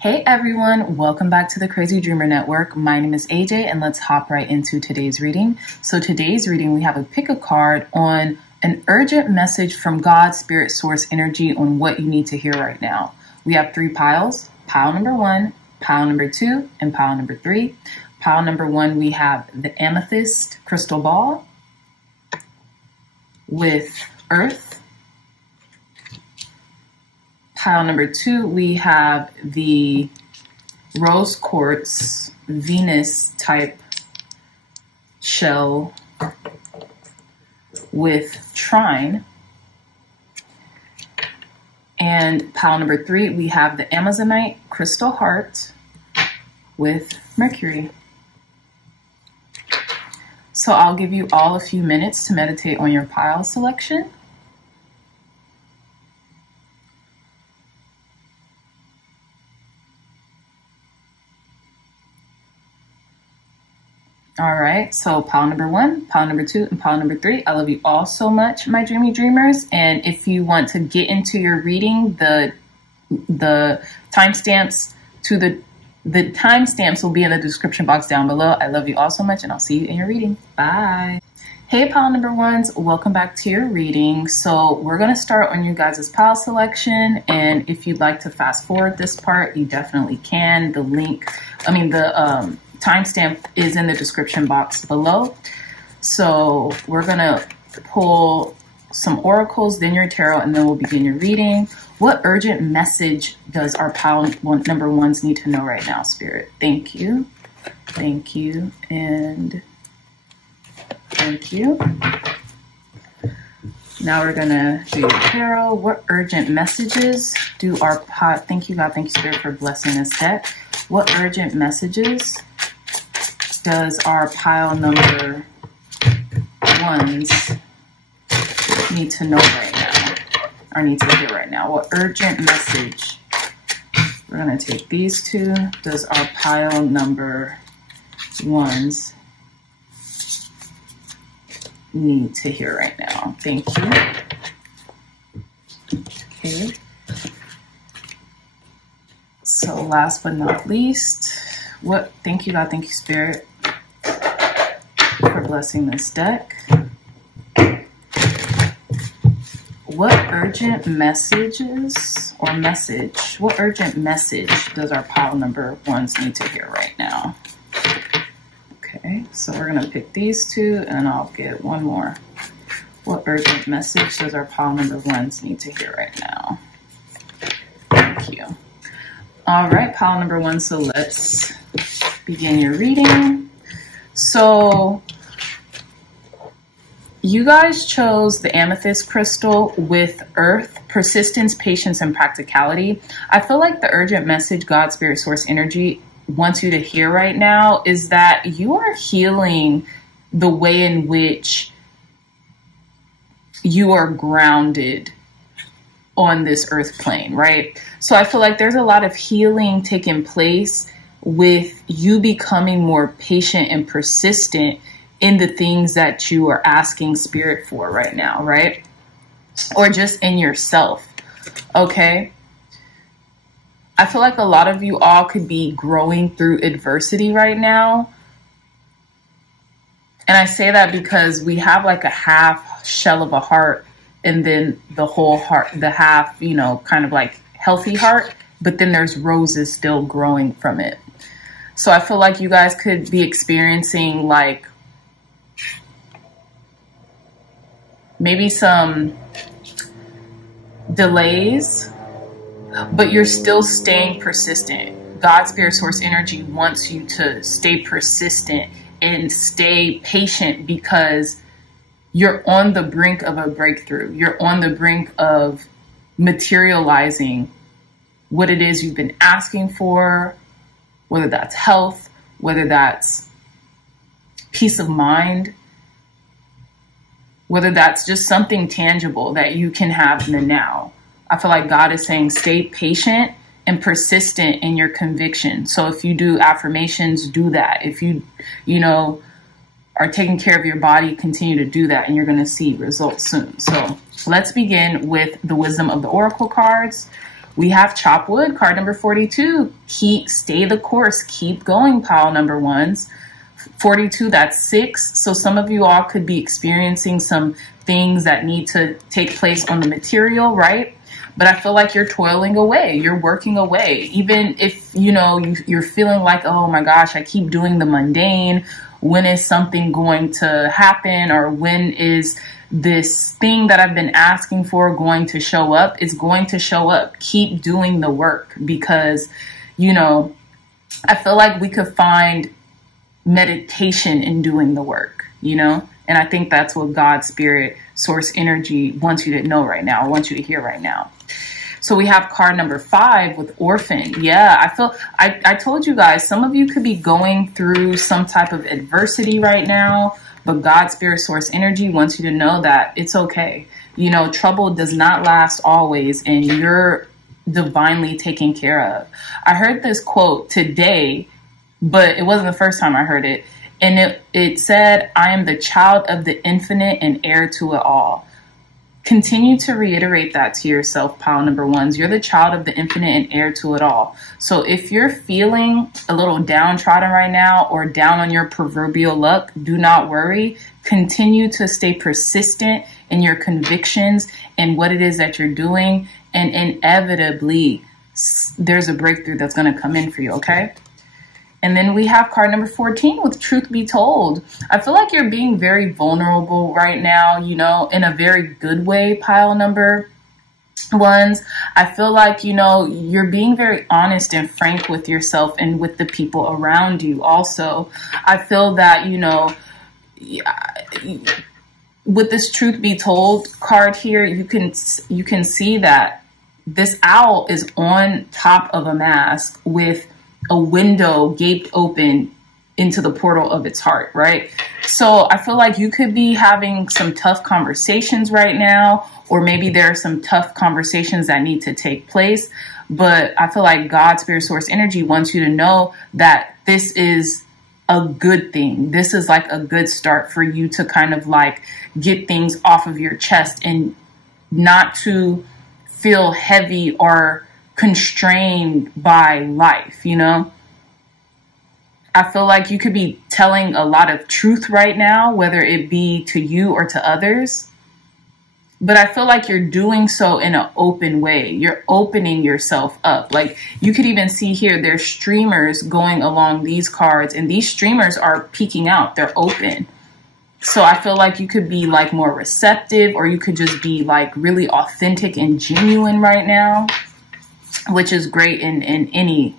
Hey everyone, welcome back to the Crazy Dreamer Network. My name is AJ and let's hop right into today's reading. So today's reading, we have a pick a card on an urgent message from God, Spirit, Source, Energy on what you need to hear right now. We have 3 piles, pile number 1, pile number 2, and pile number 3. Pile number 1, we have the amethyst crystal ball with earth. Pile number 2, we have the rose quartz Venus type shell with trine. And pile number 3, we have the Amazonite crystal heart with Mercury. So I'll give you all a few minutes to meditate on your pile selection. All right, so pile number 1, pile number 2, and pile number 3. I love you all so much, my dreamy dreamers. And if you want to get into your reading, the timestamps to the timestamps will be in the description box down below. I love you all so much, and I'll see you in your reading. Bye. Hey, pile number 1s, welcome back to your reading. So we're gonna start on you guys' pile selection, and if you'd like to fast forward this part, you definitely can. The timestamp is in the description box below. So we're gonna pull some oracles, then your tarot, and then we'll begin your reading. What urgent message does our pile number 1s need to know right now, Spirit? Thank you, and thank you. Now we're gonna do your tarot. What urgent messages do our pile, thank you God, thank you Spirit for blessing this deck. What urgent messages does our pile number 1s need to know right now, or need to hear right now? What urgent message? We're gonna take these 2. Does our pile number 1s need to hear right now? Thank you. Okay. So last but not least, thank you God, thank you Spirit for blessing this deck. What urgent messages or what urgent message does our pile number 1s need to hear right now? Okay, so we're gonna pick these 2 and I'll get one more. What urgent message does our pile number 1s need to hear right now? Thank you. All right, pile number 1, so let's begin your reading. So you guys chose the amethyst crystal with earth, persistence, patience, and practicality. I feel like the urgent message God, Spirit, Source, Energy wants you to hear right now is that you are healing the way in which you are grounded on this earth plane, right? So I feel like there's a lot of healing taking place with you becoming more patient and persistent in the things that you are asking Spirit for right now, right? Or just in yourself, okay? I feel like a lot of you all could be growing through adversity right now. And I say that because we have like a half shell of a heart and then the whole heart, the half, you know, kind of like healthy heart, but then there's roses still growing from it. So I feel like you guys could be experiencing like maybe some delays, but you're still staying persistent. God, Spirit, Source, Energy wants you to stay persistent and stay patient because you're on the brink of a breakthrough. You're on the brink of materializing what it is you've been asking for, whether that's health, whether that's peace of mind, whether that's just something tangible that you can have in the now. I feel like God is saying stay patient and persistent in your conviction. So if you do affirmations, do that. If you are taking care of your body, continue to do that, and you're going to see results soon. So let's begin with the wisdom of the oracle cards. We have chop wood, card number 42. Stay the course, keep going, pile number ones. 42, that's 6. So some of you all could be experiencing some things that need to take place on the material, right? But I feel like you're toiling away, you're working away. Even if, you know, you're feeling like, oh my gosh, I keep doing the mundane. When is something going to happen? Or when is this thing that I've been asking for going to show up? It's going to show up. Keep doing the work, because, you know, I feel like we could find meditation in doing the work, you know? And I think that's what God, spirit, source energy wants you to know right now, wants you to hear right now. So we have card number 5 with orphan. Yeah, I told you guys, some of you could be going through some type of adversity right now, but God, spirit, source energy wants you to know that it's okay. You know, trouble does not last always, and you're divinely taken care of. I heard this quote today, but it wasn't the first time I heard it. And it said, I am the child of the infinite and heir to it all. Continue to reiterate that to yourself, pile number ones. You're the child of the infinite and heir to it all. So if you're feeling a little downtrodden right now or down on your proverbial luck, do not worry. Continue to stay persistent in your convictions and what it is that you're doing. And inevitably, there's a breakthrough that's going to come in for you, okay? And then we have card number 14 with truth be told. I feel like you're being very vulnerable right now, you know, in a very good way, pile number ones. I feel like, you know, you're being very honest and frank with yourself and with the people around you. Also, I feel that, you know, with this truth be told card here, you can see that this owl is on top of a mask with a window gaped open into the portal of its heart, right? So I feel like you could be having some tough conversations right now, or maybe there are some tough conversations that need to take place. But I feel like God, spirit, source energy wants you to know that this is a good thing. This is like a good start for you to kind of like get things off of your chest and not to feel heavy or constrained by life, you know? I feel like you could be telling a lot of truth right now, whether it be to you or to others. But I feel like you're doing so in an open way. You're opening yourself up. Like you could even see here, there's streamers going along these cards, and these streamers are peeking out. They're open. So I feel like you could be like more receptive, or you could just be like really authentic and genuine right now, which is great in any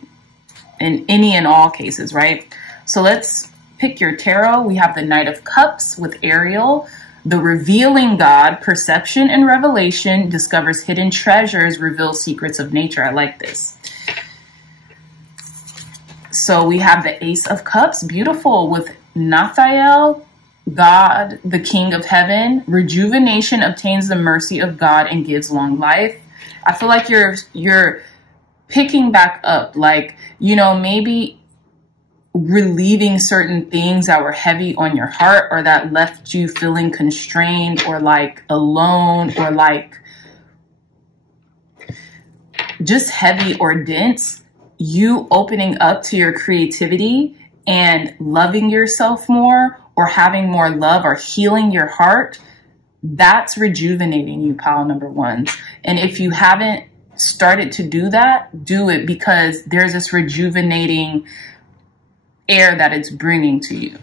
and all cases, right? So let's pick your tarot. We have the Knight of Cups with Ariel. The revealing God, perception and revelation, discovers hidden treasures, reveals secrets of nature. I like this. So we have the Ace of Cups, beautiful, with Nathael, God, the King of Heaven. Rejuvenation obtains the mercy of God and gives long life. I feel like you're picking back up, like, you know, maybe relieving certain things that were heavy on your heart, or that left you feeling constrained or like alone, or like just heavy or dense. You opening up to your creativity and loving yourself more, or having more love, or healing your heart, that's rejuvenating you, pile number ones. And if you haven't started to do that, do it, because there's this rejuvenating air that it's bringing to you.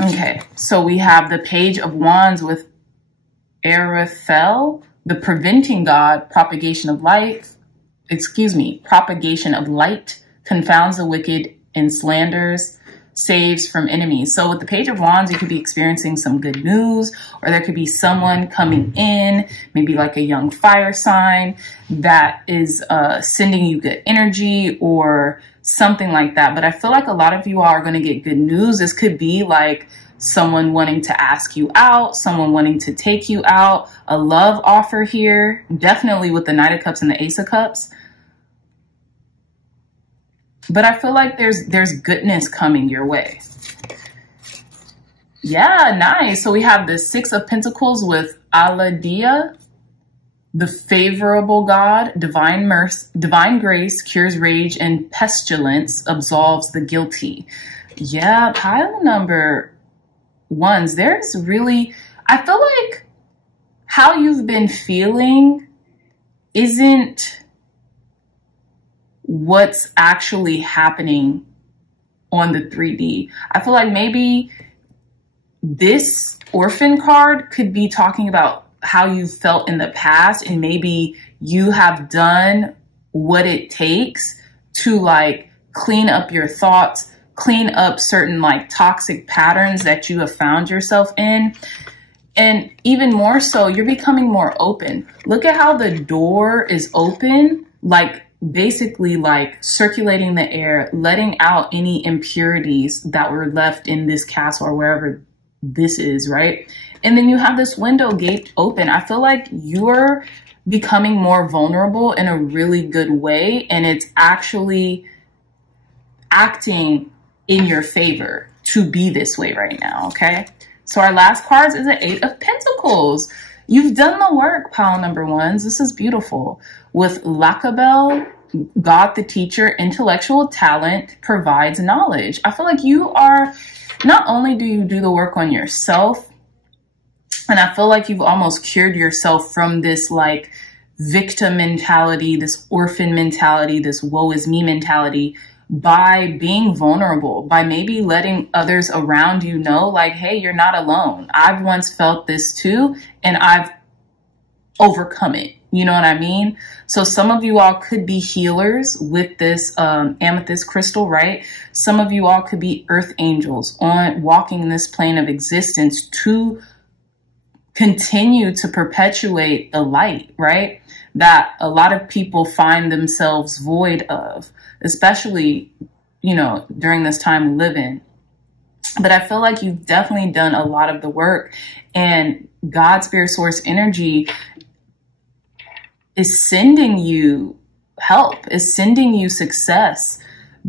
Okay, so we have the Page of Wands with Erethel, the preventing God, propagation of light, confounds the wicked and slanders, saves from enemies. So with the Page of Wands, you could be experiencing some good news, or there could be someone coming in, maybe like a young fire sign that is sending you good energy or something like that. But I feel like a lot of you all are going to get good news. This could be like someone wanting to ask you out, someone wanting to take you out, a love offer here, definitely with the Knight of Cups and the Ace of Cups. But I feel like there's goodness coming your way. Yeah, nice. So we have the Six of Pentacles with Aladia, the favorable God, divine mercy, divine grace, cures rage and pestilence, absolves the guilty. Yeah, pile number ones. There's really, I feel like how you've been feeling isn't what's actually happening on the 3D. I feel like maybe this orphan card could be talking about how you felt in the past, and maybe you have done what it takes to like clean up your thoughts, clean up certain like toxic patterns that you have found yourself in. And even more so, you're becoming more open. Look at how the door is open, like basically like circulating the air, letting out any impurities that were left in this castle or wherever this is, right? And then you have this window gate open. I feel like you're becoming more vulnerable in a really good way, and it's actually acting in your favor to be this way right now, okay? So our last cards is the Eight of Pentacles. You've done the work, pile number ones. This is beautiful. With Lakabel, God the teacher, intellectual talent provides knowledge. I feel like you are, not only do you do the work on yourself, and I feel like you've almost cured yourself from this like victim mentality, this orphan mentality, this woe is me mentality, by being vulnerable, by maybe letting others around you know, like, hey, you're not alone. I've once felt this too, and I've overcome it. You know what I mean? So some of you all could be healers with this amethyst crystal, right? Some of you all could be earth angels on walking this plane of existence to continue to perpetuate the light, right? That a lot of people find themselves void of, especially, you know, during this time we live in. But I feel like you've definitely done a lot of the work, and God, spirit, source, energy is sending you help, is sending you success,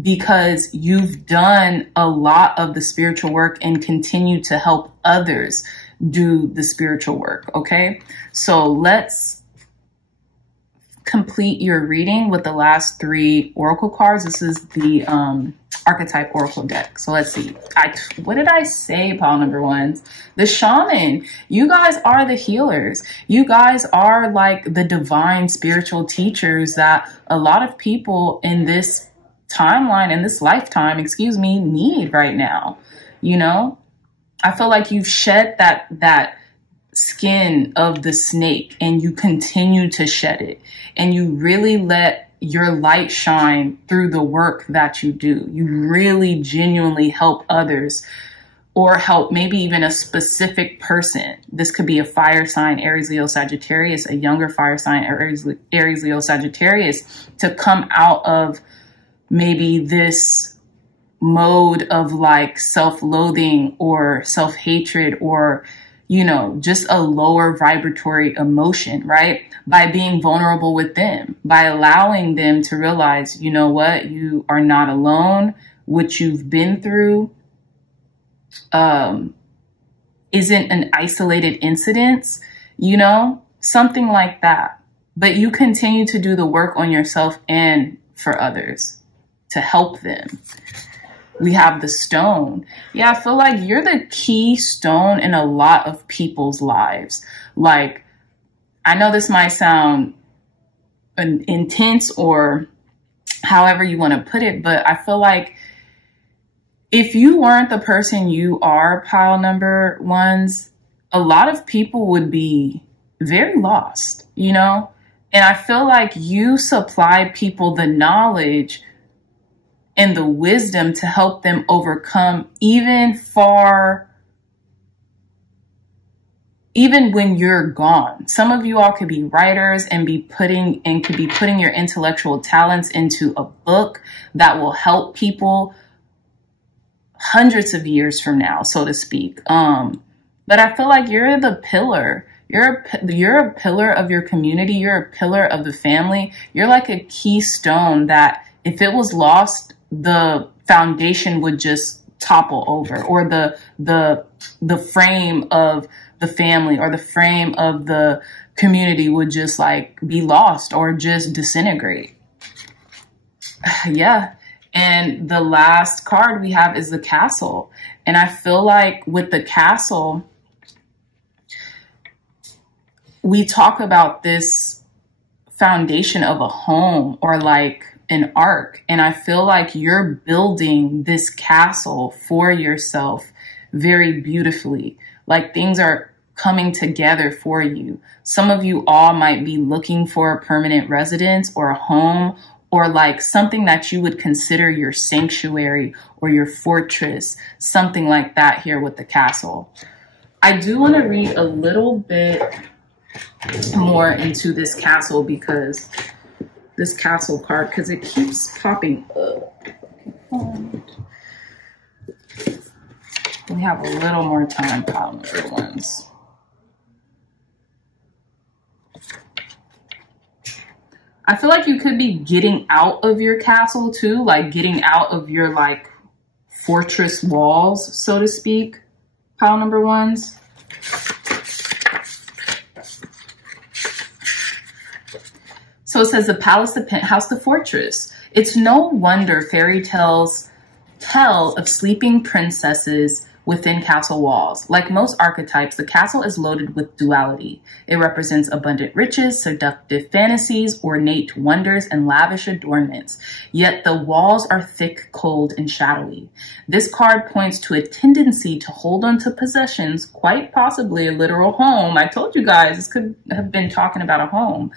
because you've done a lot of the spiritual work and continue to help others do the spiritual work. Okay, so let's complete your reading with the last three oracle cards. This is the archetype oracle deck. So let's see. What did I say, pile number ones? The shaman. You guys are the healers. You guys are like the divine spiritual teachers that a lot of people in this timeline, in this lifetime, excuse me, need right now. You know, I feel like you've shed that skin of the snake, and you continue to shed it, and you really let your light shine through the work that you do. You really genuinely help others, or help maybe even a specific person. This could be a fire sign, Aries, Leo, Sagittarius, a younger fire sign, Aries, Leo, Sagittarius, to come out of maybe this mode of like self-loathing or self-hatred, or, you know, just a lower vibratory emotion, right? By being vulnerable with them, by allowing them to realize, you know what, you are not alone. What you've been through isn't an isolated incident, you know, something like that. But you continue to do the work on yourself and for others to help them. We have the stone. Yeah, I feel like you're the key stone in a lot of people's lives. Like, I know this might sound intense or however you want to put it, but I feel like if you weren't the person you are, pile number ones, a lot of people would be very lost, you know? And I feel like you supply people the knowledge and the wisdom to help them overcome even when you're gone. Some of you all could be writers and could be putting your intellectual talents into a book that will help people hundreds of years from now, so to speak. But I feel like you're the pillar. You're a pillar of your community. You're a pillar of the family. You're like a keystone that if it was lost, the foundation would just topple over, or the frame of the family or the frame of the community would just like be lost or just disintegrate. Yeah. And the last card we have is the Castle. And I feel like with the Castle, we talk about this foundation of a home or like an ark. And I feel like you're building this castle for yourself very beautifully. Like things are coming together for you. Some of you all might be looking for a permanent residence or a home, or like something that you would consider your sanctuary or your fortress, something like that here with the Castle. I do want to read a little bit more into this Castle, because this Castle card, because it keeps popping up. We have a little more time, pile number ones. I feel like you could be getting out of your castle too, like getting out of your like fortress walls, so to speak, pile number ones. So it says the palace, the penthouse, the fortress. It's no wonder fairy tales tell of sleeping princesses within castle walls. Like most archetypes, the castle is loaded with duality. It represents abundant riches, seductive fantasies, ornate wonders, and lavish adornments. Yet the walls are thick, cold, and shadowy. This card points to a tendency to hold on to possessions, quite possibly a literal home. I told you guys, this could have been talking about a home,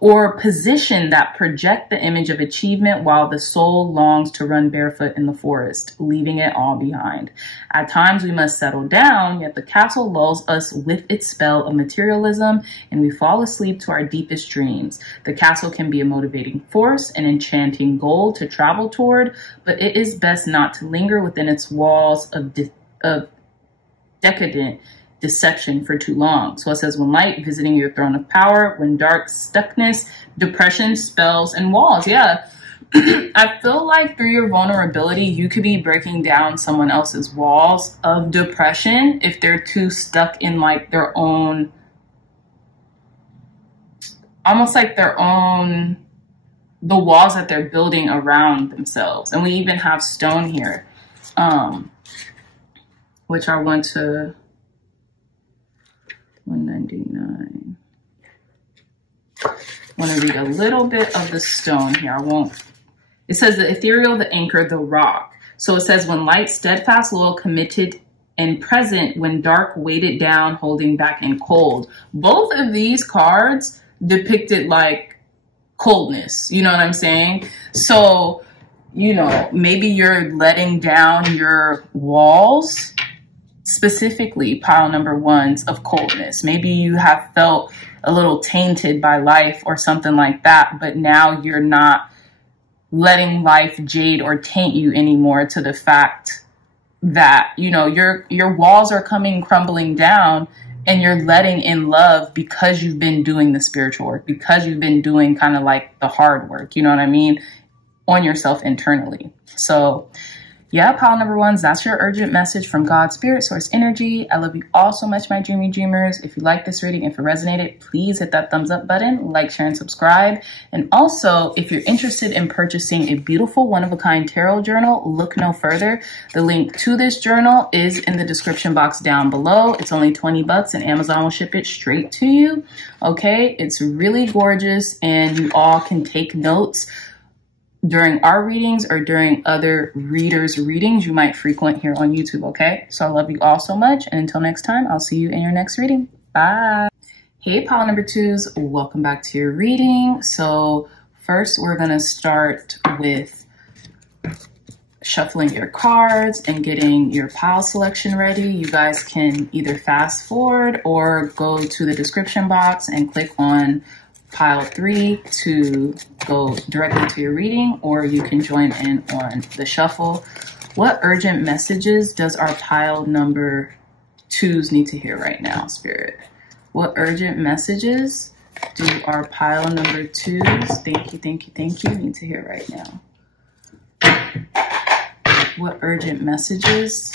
or position that project the image of achievement while the soul longs to run barefoot in the forest, leaving it all behind. At times, we must settle down, yet the castle lulls us with its spell of materialism, and we fall asleep to our deepest dreams. The castle can be a motivating force, an enchanting goal to travel toward, but it is best not to linger within its walls of decadent deception for too long. So it says, when light visiting your throne of power, when dark, stuckness, depression, spells, and walls. Yeah. I feel like through your vulnerability, you could be breaking down someone else's walls of depression if they're too stuck in like their own, almost like their own, the walls that they're building around themselves. And we even have stone here, which I want to, 199. I want to read a little bit of the stone here. I won't. It says the ethereal, the anchor, the rock. So it says when light, steadfast, loyal, committed, and present, when dark, weighted down, holding back, and cold. Both of these cards depicted like coldness. You know what I'm saying? So, you know, maybe you're letting down your walls, specifically pile number ones, of coldness. Maybe you have felt a little tainted by life or something like that, but now you're not letting life jade or taint you anymore, to the fact that, you know, your walls are coming crumbling down, and you're letting in love because you've been doing the spiritual work, because you've been doing kind of like the hard work, you know what I mean, on yourself internally. So yeah, pile number ones, that's your urgent message from God, Spirit, Source, Energy. I love you all so much, my dreamy dreamers. If you like this reading, if it resonated, please hit that thumbs up button, like, share, and subscribe. And also, if you're interested in purchasing a beautiful one-of-a-kind tarot journal, look no further. The link to this journal is in the description box down below. It's only 20 bucks and Amazon will ship it straight to you. Okay, it's really gorgeous, and you all can take notes during our readings or during other readers' readings you might frequent here on YouTube, okay? So I love you all so much, and until next time, I'll see you in your next reading. Bye. Hey, pile number twos, welcome back to your reading. So first, we're gonna start with shuffling your cards and getting your pile selection ready. You guys can either fast forward or go to the description box and click on pile 3 to go directly to your reading, or you can join in on the shuffle. What urgent messages does our pile number 2s need to hear right now, Spirit? What urgent messages do our pile number 2s, thank you, need to hear right now? What urgent messages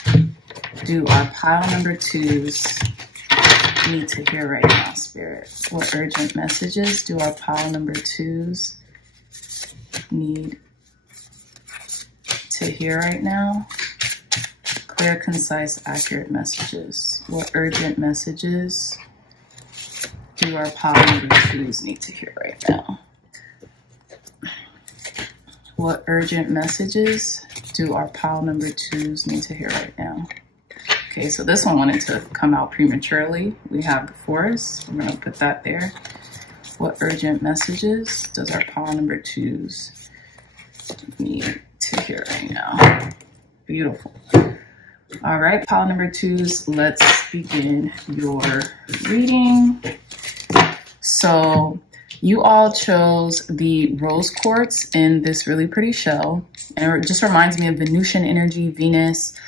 do our pile number 2s need to hear right now, Spirit? What urgent messages do our pile number 2s need to hear right now? Clear, concise, accurate messages. What urgent messages do our pile number 2s need to hear right now? What urgent messages do our pile number 2s need to hear right now? Okay, so this one wanted to come out prematurely. We have the 4s. I'm going to put that there. What urgent messages does our pile number 2s need to hear right now? Beautiful. All right, pile number 2s, let's begin your reading. So you all chose the rose quartz in this really pretty shell. And it just reminds me of Venusian energy, Venus,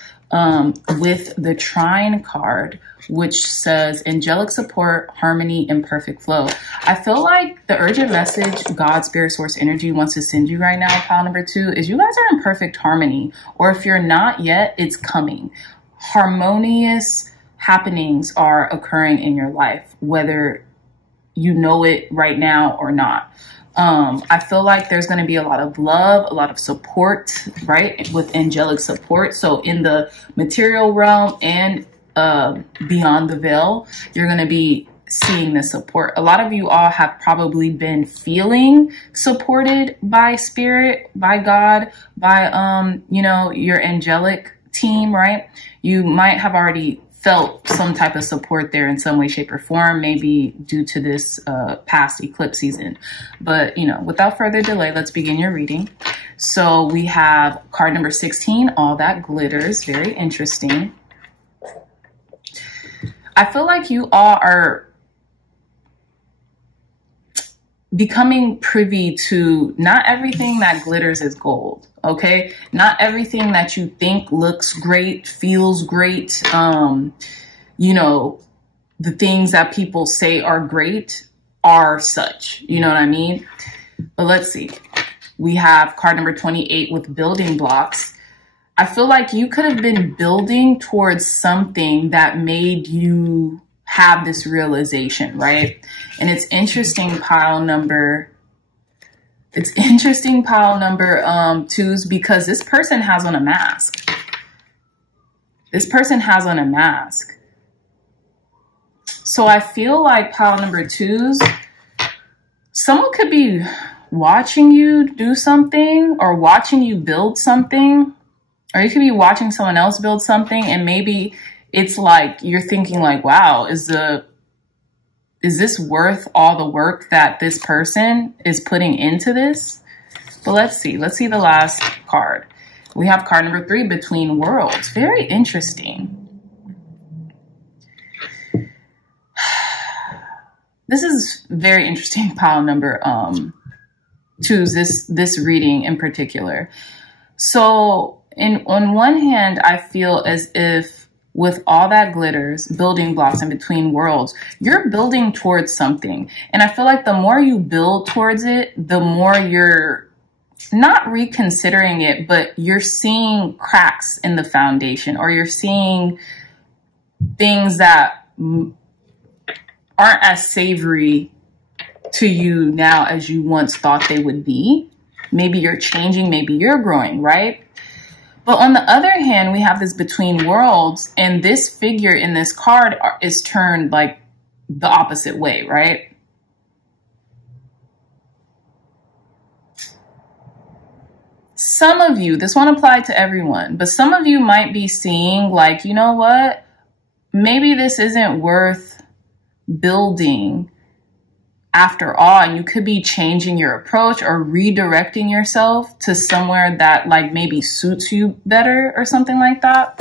with the trine card, which says angelic support, harmony, and perfect flow. I feel like the urgent message God, spirit, source, energy wants to send you right now, pile number 2, is you guys are in perfect harmony. Or if you're not yet, it's coming. Harmonious happenings are occurring in your life, whether you know it right now or not. I feel like there's going to be a lot of love, a lot of support, right? With angelic support. So in the material realm and beyond the veil, you're going to be seeing the support. A lot of you all have probably been feeling supported by spirit, by God, by, you know, your angelic team, right? You might have already felt some type of support there in some way, shape, or form, maybe due to this past eclipse season. But, you know, without further delay, let's begin your reading. So we have card number 16, All That Glitters. Very interesting. I feel like you all are becoming privy to not everything that glitters is gold. Okay, not everything that you think looks great, feels great, you know, the things that people say are great are such, you know what I mean? But let's see. We have card number 28 with building blocks. I feel like you could have been building towards something that made you have this realization, right? And it's interesting, pile number 2s, because this person has on a mask. This person has on a mask. So I feel like pile number 2s, someone could be watching you do something or watching you build something, or you could be watching someone else build something, and maybe it's like you're thinking like, wow, is this worth all the work that this person is putting into this? But let's see the last card. We have card number 3, Between Worlds. Very interesting. This is very interesting, pile number 2s, this reading in particular. So on one hand, I feel as if with all that glitters, building blocks, and between worlds, you're building towards something. And I feel like the more you build towards it, the more you're not reconsidering it, but you're seeing cracks in the foundation, or you're seeing things that aren't as savory to you now as you once thought they would be. Maybe you're changing, maybe you're growing, right? But on the other hand, we have this between worlds, and this figure in this card is turned like the opposite way, right? Some of you, this won't apply to everyone, but some of you might be seeing like, you know what? Maybe this isn't worth building after all, and you could be changing your approach or redirecting yourself to somewhere that like maybe suits you better or something like that.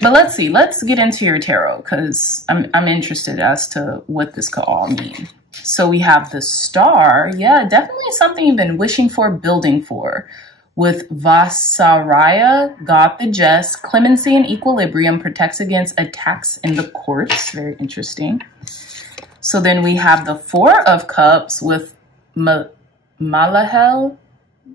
But let's see, let's get into your tarot, because I'm interested as to what this could all mean. So we have the Star. Yeah, definitely something you've been wishing for, building for. With Vasaraya, God the Just, clemency and equilibrium, protects against attacks in the courts. Very interesting. So then we have the Four of Cups with Malahel,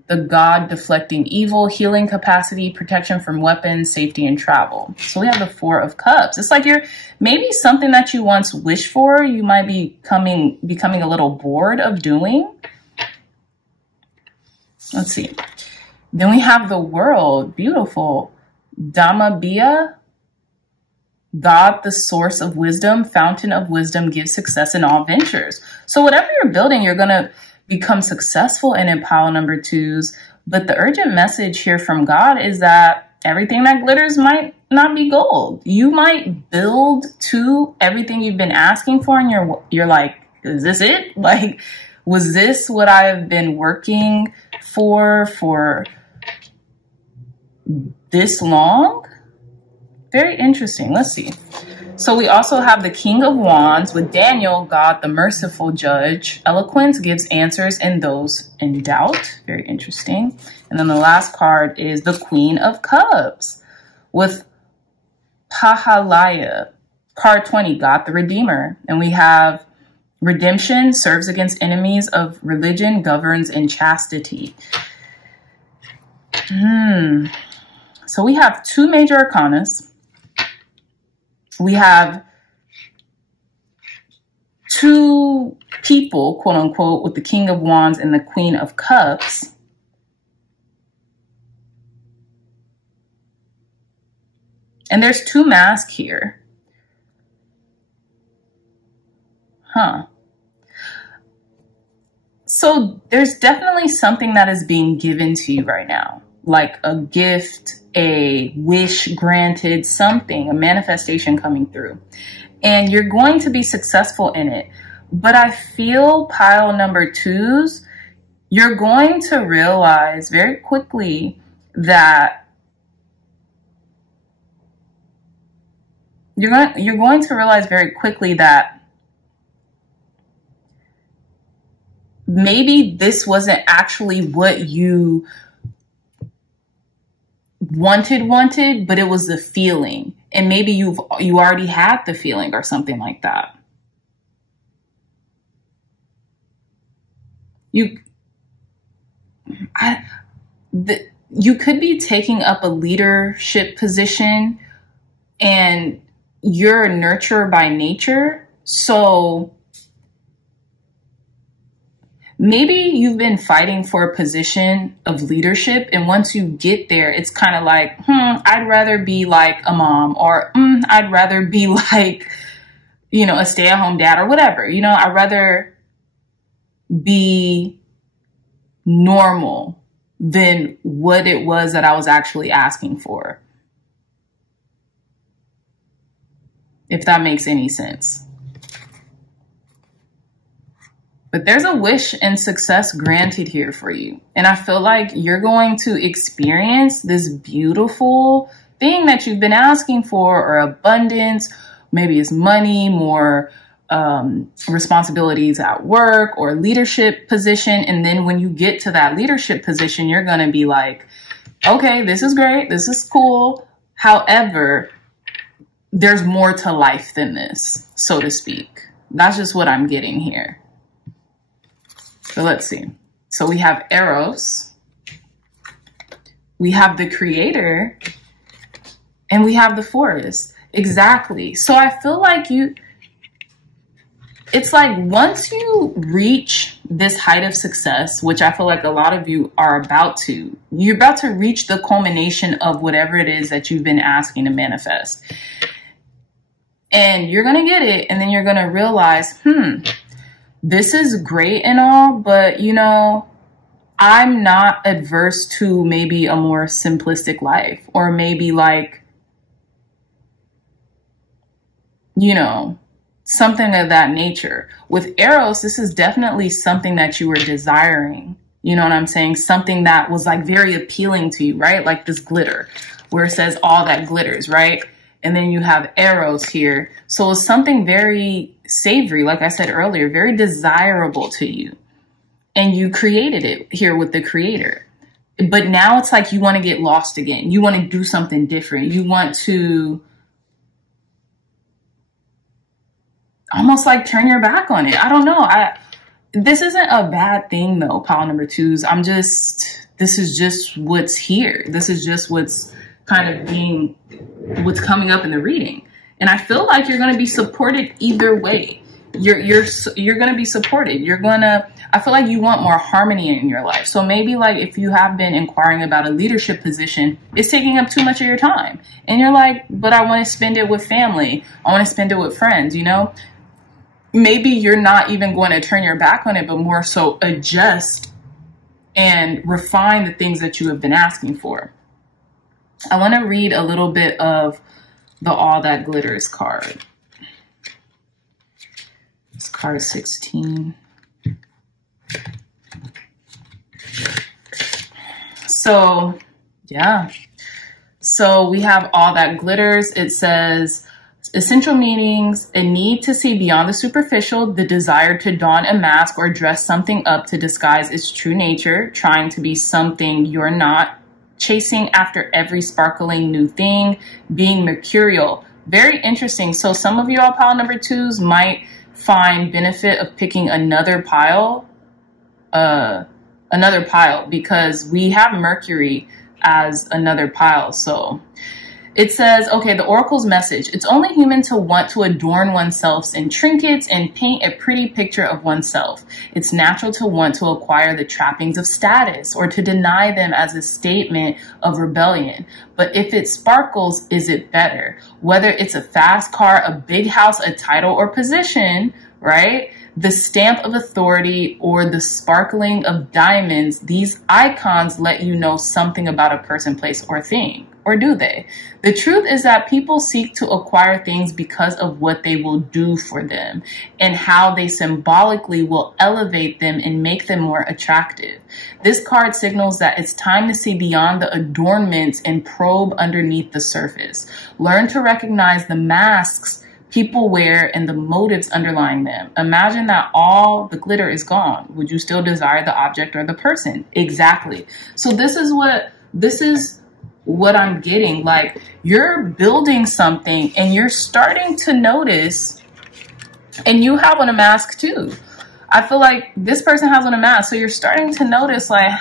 the god deflecting evil, healing capacity, protection from weapons, safety, and travel. So we have the Four of Cups. It's like you're maybe something that you once wished for, you might be becoming a little bored of doing. Let's see. Then we have the World. Beautiful. Dhammabiya. God, the source of wisdom, fountain of wisdom, gives success in all ventures. So whatever you're building, you're going to become successful in pile number 2s. But the urgent message here from God is that everything that glitters might not be gold. You might build to everything you've been asking for, and you're like, is this it? Like, was this what I've been working for this long? Very interesting. Let's see. So we also have the King of Wands with Daniel, God, the merciful judge. Eloquence gives answers in those in doubt. Very interesting. And then the last card is the Queen of Cups with Pahalaya. Card 20, God, the Redeemer. And we have redemption, serves against enemies of religion, governs in chastity. So we have 2 major arcanas. We have 2 people, quote unquote, with the King of Wands and the Queen of Cups. And there's 2 masks here. So there's definitely something that is being given to you right now, like a gift, a wish granted, something, a manifestation coming through, and you're going to be successful in it. But I feel pile number 2s, you're going to realize very quickly that you're going to realize very quickly that maybe this wasn't actually what you wanted, but it was the feeling. And maybe you already had the feeling or something like that. You could be taking up a leadership position, and you're a nurturer by nature. So maybe you've been fighting for a position of leadership, and once you get there, it's kind of like, I'd rather be like a mom, or I'd rather be like, a stay-at-home dad or whatever. I'd rather be normal than what it was that I was actually asking for. If that makes any sense. But there's a wish and success granted here for you. And I feel like you're going to experience this beautiful thing that you've been asking for, or abundance. Maybe it's money, more responsibilities at work, or leadership position. And then when you get to that leadership position, you're going to be like, okay, this is great. This is cool. However, there's more to life than this, so to speak. That's just what I'm getting here. So let's see. So we have Eros, we have the Creator, and we have the Forest. Exactly. So I feel like it's like once you reach this height of success, which I feel like a lot of you are you're about to reach the culmination of whatever it is that you've been asking to manifest. And you're going to get it, and then you're going to realize, this is great and all, but I'm not adverse to maybe a more simplistic life, or maybe like, something of that nature. With Eros, this is definitely something that you were desiring. You know what I'm saying? Something that was like very appealing to you, right? Like this glitter, where it says all that glitters, right? And then you have Eros here. So it's something very savory, like I said earlier, very desirable to you. And you created it here with the Creator. But now it's like you want to get lost again. You want to do something different. You want to almost like turn your back on it. I don't know. this isn't a bad thing though, pile number twos. This is just what's here. This is just what's kind of what's coming up in the reading. And I feel like you're going to be supported either way. You're going to be supported. I feel like you want more harmony in your life. So maybe like if you have been inquiring about a leadership position, it's taking up too much of your time. And you're like, but I want to spend it with family. I want to spend it with friends, you know? Maybe you're not even going to turn your back on it, but more so adjust and refine the things that you have been asking for. I want to read a little bit of the All That Glitters card. It's card 16. So, yeah. So we have All That Glitters. It says, essential meanings: a need to see beyond the superficial, the desire to don a mask or dress something up to disguise its true nature, trying to be something you're not, chasing after every sparkling new thing, being mercurial. Very interesting. So some of you all pile number twos might find benefit of picking another pile, because we have Mercury as another pile. So it says, okay, the Oracle's message: it's only human to want to adorn oneself in trinkets and paint a pretty picture of oneself. It's natural to want to acquire the trappings of status or to deny them as a statement of rebellion. But if it sparkles, is it better? Whether it's a fast car, a big house, a title or position, right? The stamp of authority or the sparkling of diamonds, these icons let you know something about a person, place, or thing. Or do they? The truth is that people seek to acquire things because of what they will do for them and how they symbolically will elevate them and make them more attractive. This card signals that it's time to see beyond the adornments and probe underneath the surface. Learn to recognize the masks people wear and the motives underlying them. Imagine that all the glitter is gone. Would you still desire the object or the person? Exactly. So this is what I'm getting. Like, you're building something and you're starting to notice, and you have on a mask too. I feel like this person has on a mask. So you're starting to notice like,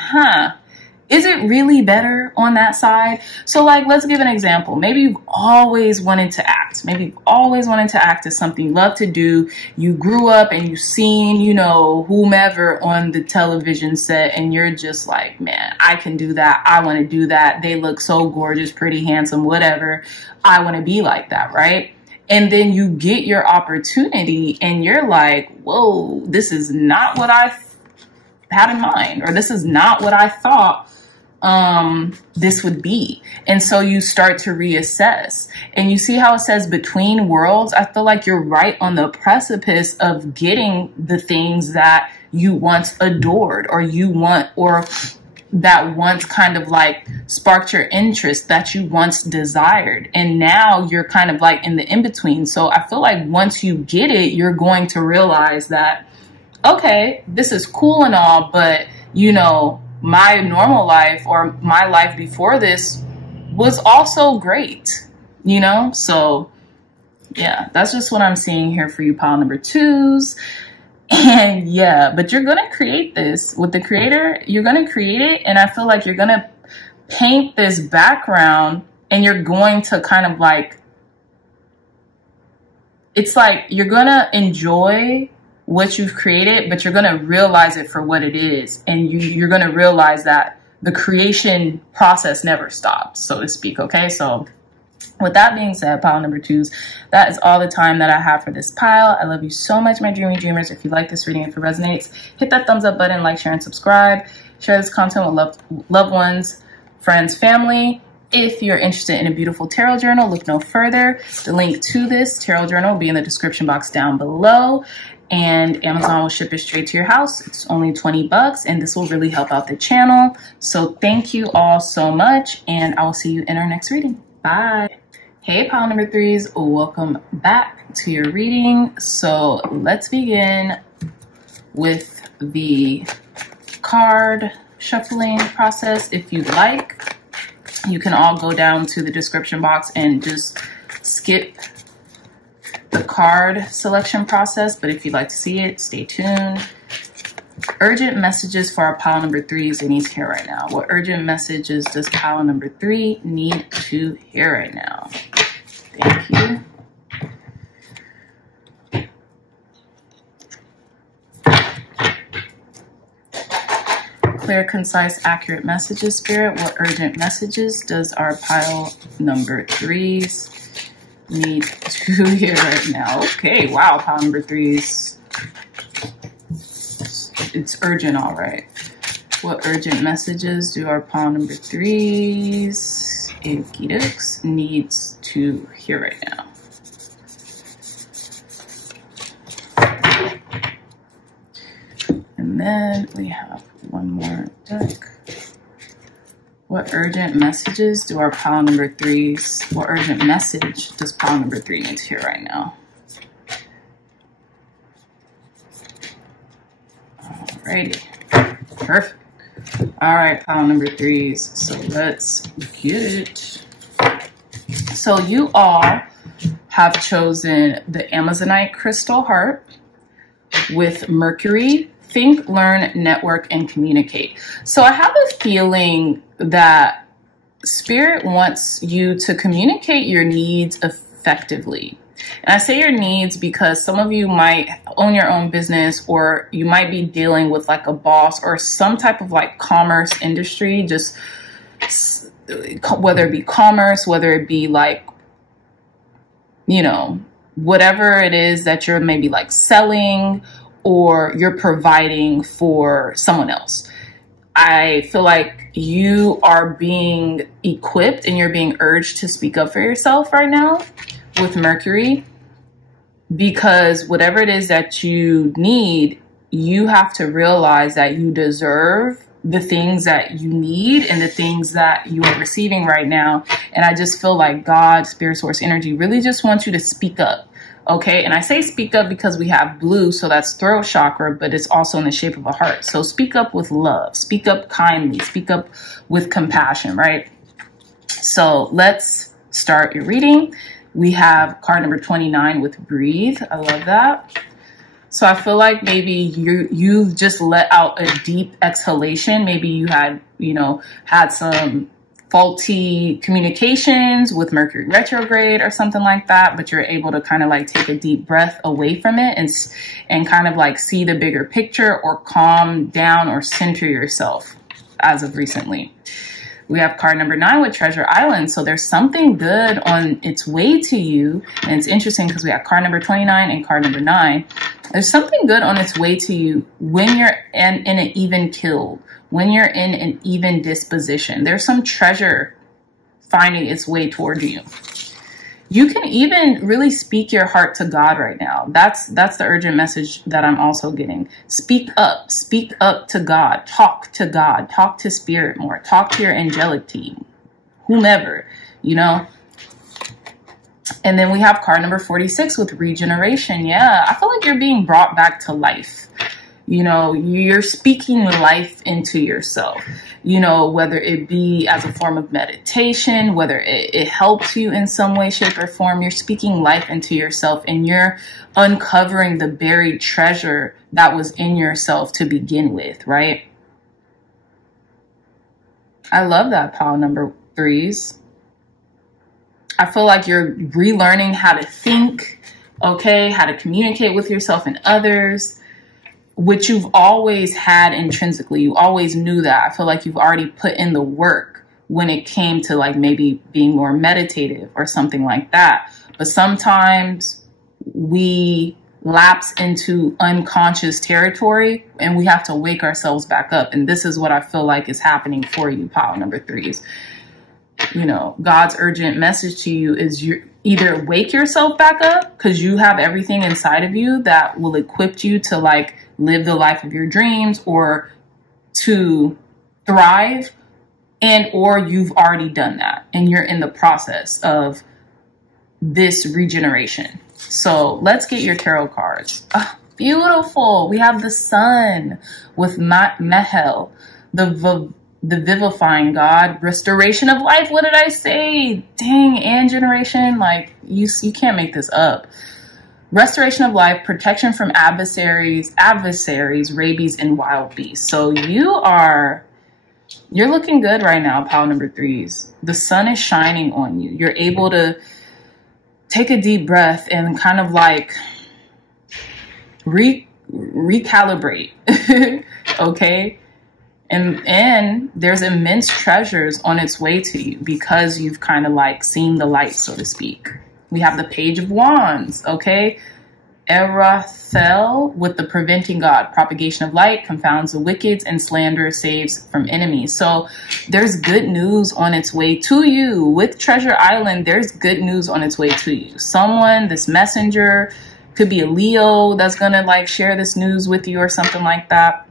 is it really better on that side? So like, let's give an example. Maybe you've always wanted to act. Maybe you've always wanted to act as something you love to do. You grew up and you've seen, you know, whomever on the television set, and you're just like, man, I can do that. I want to do that. They look so gorgeous, pretty, handsome, whatever. I want to be like that, right? And then you get your opportunity and you're like, whoa, this is not what I had in mind, or this is not what I thought this would be. And so you start to reassess, and you see how it says between worlds. I feel like you're right on the precipice of getting the things that you once adored, or you want, or that once kind of like sparked your interest, that you once desired. And now you're kind of like in the in-between. So I feel like once you get it, you're going to realize that, okay, this is cool and all, but you know, my normal life or my life before this was also great, you know? So yeah, that's just what I'm seeing here for you, pile number twos. And yeah, but you're going to create this with the creator. You're going to create it. And I feel like you're going to paint this background, and you're going to kind of like, it's like you're going to enjoy what you've created, but you're going to realize it for what it is. And you're going to realize that the creation process never stopped, so to speak. Okay. So with that being said, pile number twos, that is all the time that I have for this pile. I love you so much, my dreamy dreamers. If you like this reading, if it resonates, hit that thumbs up button, like, share, and subscribe. Share this content with loved ones, friends, family. If you're interested in a beautiful tarot journal, look no further. The link to this tarot journal will be in the description box down below. And Amazon will ship it straight to your house. It's only 20 bucks, and this will really help out the channel. So thank you all so much, and I will see you in our next reading. Bye. Hey, pile number threes, welcome back to your reading. So let's begin with the card shuffling process. If you'd like, you can all go down to the description box and just skip the card selection process, but if you'd like to see it, stay tuned. Urgent messages for our pile number 3s they need to hear right now. What urgent messages does pile number 3 need to hear right now? Thank you. Clear, concise, accurate messages, Spirit. What urgent messages does our pile number 3s need to hear right now? Okay, wow, pile number 3s. It's urgent, all right. What urgent messages do our pile number 3s, Okey-dokes, needs to hear right now? And then we have one more deck. What urgent messages do our pile number 3s, what urgent message does pile number 3 need to hear right now? Alrighty, perfect. All right, pile number 3s, so let's get it. So you all have chosen the Amazonite crystal heart with Mercury. Think, learn, network, and communicate. So I have a feeling that Spirit wants you to communicate your needs effectively. And I say your needs because some of you might own your own business, or you might be dealing with like a boss or some type of like commerce industry, just whether it be commerce, whether it be like, you know, whatever it is that you're maybe like selling or you're providing for someone else. I feel like you are being equipped and you're being urged to speak up for yourself right now with Mercury, because whatever it is that you need, you have to realize that you deserve the things that you need and the things that you are receiving right now. And I just feel like God, Spirit, Source, Energy really just wants you to speak up. Okay, and I say speak up because we have blue, so that's throat chakra, but it's also in the shape of a heart. So speak up with love, speak up kindly, speak up with compassion, right? So let's start your reading. We have card number 29 with breathe. I love that. So I feel like maybe you've just let out a deep exhalation. Maybe you had, had some faulty communications with Mercury retrograde or something like that, but you're able to kind of like take a deep breath away from it and kind of like see the bigger picture or calm down or center yourself as of recently. We have card number 9 with Treasure Island. So there's something good on its way to you. And it's interesting because we have card number 29 and card number 9. There's something good on its way to you when you're in an even keel, when you're in an even disposition. There's some treasure finding its way toward you. You can even really speak your heart to God right now. That's the urgent message that I'm also getting. Speak up to God, talk to Spirit more, talk to your angelic team, whomever, And then we have card number 46 with regeneration. Yeah, I feel like you're being brought back to life. You're speaking life into yourself, whether it be as a form of meditation, whether it helps you in some way, shape, or form. You're speaking life into yourself and you're uncovering the buried treasure that was in yourself to begin with, right? I love that, pile number 3s. I feel like you're relearning how to think, okay, how to communicate with yourself and others, which you've always had intrinsically. You always knew that. I feel like you've already put in the work when it came to like maybe being more meditative or something like that. But sometimes we lapse into unconscious territory and we have to wake ourselves back up. And this is what I feel like is happening for you, pile number 3s. God's urgent message to you is you either wake yourself back up because you have everything inside of you that will equip you to like live the life of your dreams or to thrive, and or you've already done that and you're in the process of this regeneration. So let's get your tarot cards. Oh, beautiful. We have the Sun with Mehel, the vivifying God, restoration of life. What did I say? Dang, and generation. Like you can't make this up. Restoration of life, protection from adversaries, rabies, and wild beasts. So you're looking good right now, pile number 3s. The sun is shining on you. You're able to take a deep breath and kind of like recalibrate, okay? And there's immense treasures on its way to you because you've kind of like seen the light, so to speak. We have the Page of Wands, okay? Erathel with the preventing God, propagation of light, confounds the wicked, and slander saves from enemies. So there's good news on its way to you. With Treasure Island, there's good news on its way to you. Someone, this messenger, could be a Leo that's gonna like share this news with you or something like that.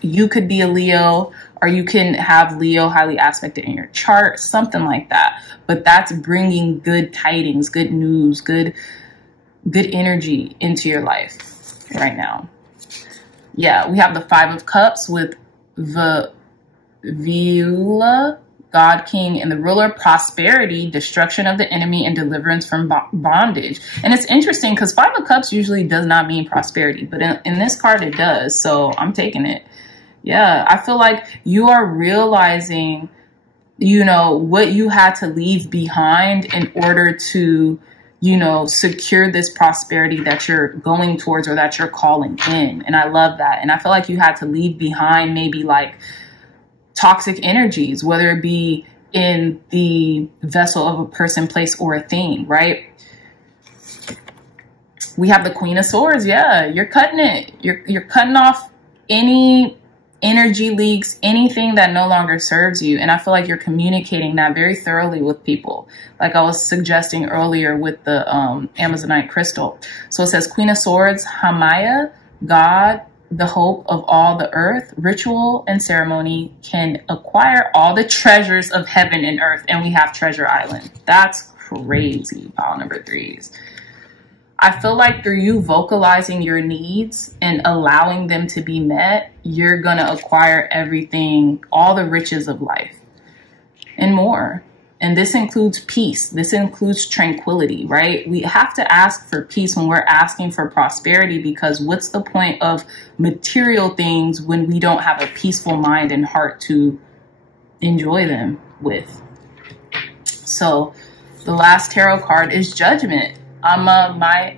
You could be a Leo, or you can have Leo highly aspected in your chart, something like that. But that's bringing good tidings, good news, good energy into your life right now. Yeah, we have the 5 of Cups with the Viola, God King, and the ruler, prosperity, destruction of the enemy, and deliverance from bondage. And it's interesting because 5 of Cups usually does not mean prosperity, but in this card it does. So I'm taking it. Yeah, I feel like you are realizing, you know, what you had to leave behind in order to, you know, secure this prosperity that you're going towards or that you're calling in. And I love that. And I feel like you had to leave behind maybe like toxic energies, whether it be in the vessel of a person, place, or a thing, right? We have the Queen of Swords. Yeah, you're cutting it. You're cutting off any energy leaks, anything that no longer serves you. And I feel like you're communicating that very thoroughly with people. Like I was suggesting earlier with the Amazonite crystal. So it says Queen of Swords, Hamaya, God, the hope of all the earth, ritual and ceremony can acquire all the treasures of heaven and earth. And we have Treasure Island. That's crazy, pile number 3s. I feel like through you vocalizing your needs and allowing them to be met, you're going to acquire everything, all the riches of life and more. And this includes peace. This includes tranquility, right? We have to ask for peace when we're asking for prosperity, because what's the point of material things when we don't have a peaceful mind and heart to enjoy them with? So the last tarot card is Judgment. Amamaya,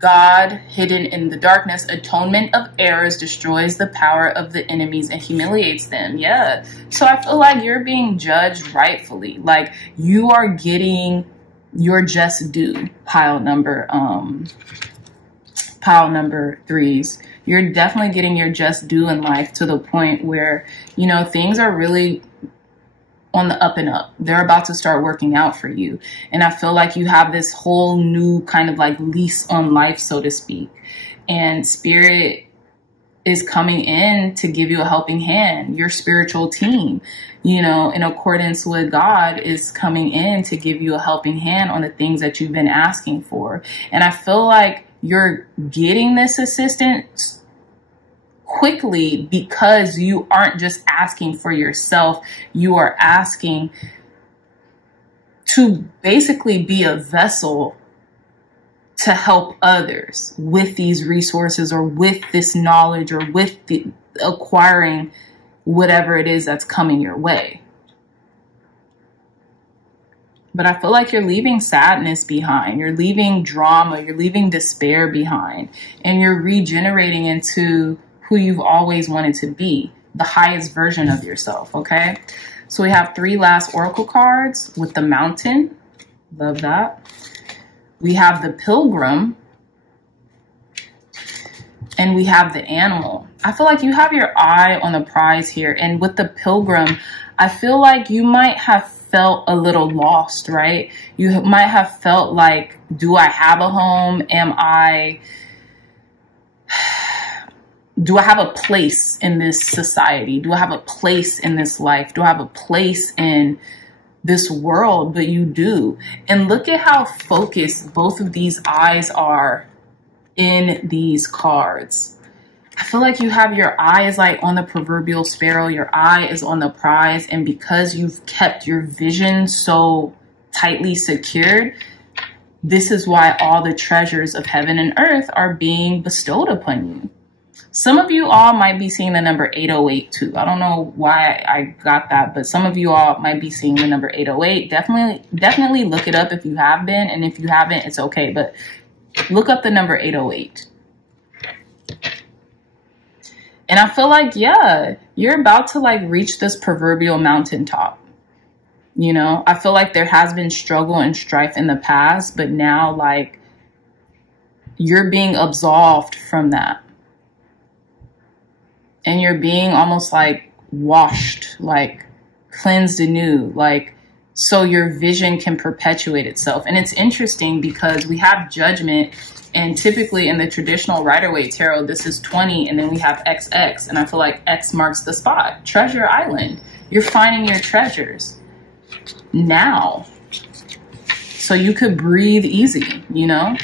God hidden in the darkness, atonement of errors, destroys the power of the enemies and humiliates them. Yeah. So I feel like you're being judged rightfully. Like you are getting your just due, pile number 3s. You're definitely getting your just due in life, to the point where, you know, things are really on the up and up. They're about to start working out for you. And I feel like you have this whole new kind of like lease on life, so to speak. And Spirit is coming in to give you a helping hand. Your spiritual team, you know, in accordance with God, is coming in to give you a helping hand on the things that you've been asking for. And I feel like you're getting this assistance quickly because you aren't just asking for yourself. You are asking to basically be a vessel to help others with these resources, or with this knowledge, or with the acquiring whatever it is that's coming your way. But I feel like you're leaving sadness behind. You're leaving drama. You're leaving despair behind. And you're regenerating into who you've always wanted to be, the highest version of yourself, okay? So we have 3 last oracle cards with the Mountain. Love that. We have the Pilgrim. And we have the Animal. I feel like you have your eye on the prize here. And with the Pilgrim, I feel like you might have felt a little lost, right? You might have felt like, do I have a home? Do I have a place in this society? Do I have a place in this life? Do I have a place in this world? But you do. And look at how focused both of these eyes are in these cards. I feel like you have your eyes like on the proverbial sparrow. Your eye is on the prize. And because you've kept your vision so tightly secured, This is why all the treasures of heaven and earth are being bestowed upon you. Some of you all might be seeing the number 808 too. I don't know why I got that, but some of you all might be seeing the number 808. Definitely look it up if you have been. And if you haven't, it's okay. But look up the number 808. And I feel like, yeah, you're about to like reach this proverbial mountaintop. You know, I feel like there has been struggle and strife in the past, but now like you're being absolved from that. And you're being almost like washed, like cleansed anew, like so your vision can perpetuate itself. And it's interesting because we have judgment, and typically in the traditional Rider-Waite tarot, this is 20, and then we have XX, and I feel like X marks the spot. Treasure Island. You're finding your treasures now, so you could breathe easy, you know?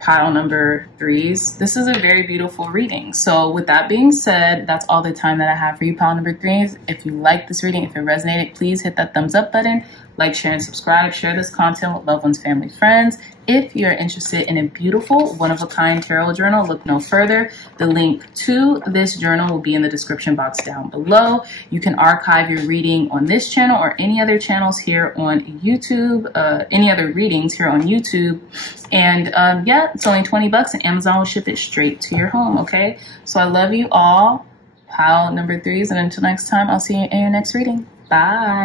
Pile number 3s. This is a very beautiful reading. So with that being said, that's all the time that I have for you, pile number 3s. If you like this reading, if it resonated, please hit that thumbs up button, like, share, and subscribe. Share this content with loved ones, family, friends. If you're interested in a beautiful, one-of-a-kind tarot journal, look no further. The link to this journal will be in the description box down below. You can archive your reading on this channel or any other channels here on YouTube, any other readings here on YouTube. And yeah, it's only 20 bucks and Amazon will ship it straight to your home, okay? So I love you all, pile number 3s, and until next time, I'll see you in your next reading. Bye.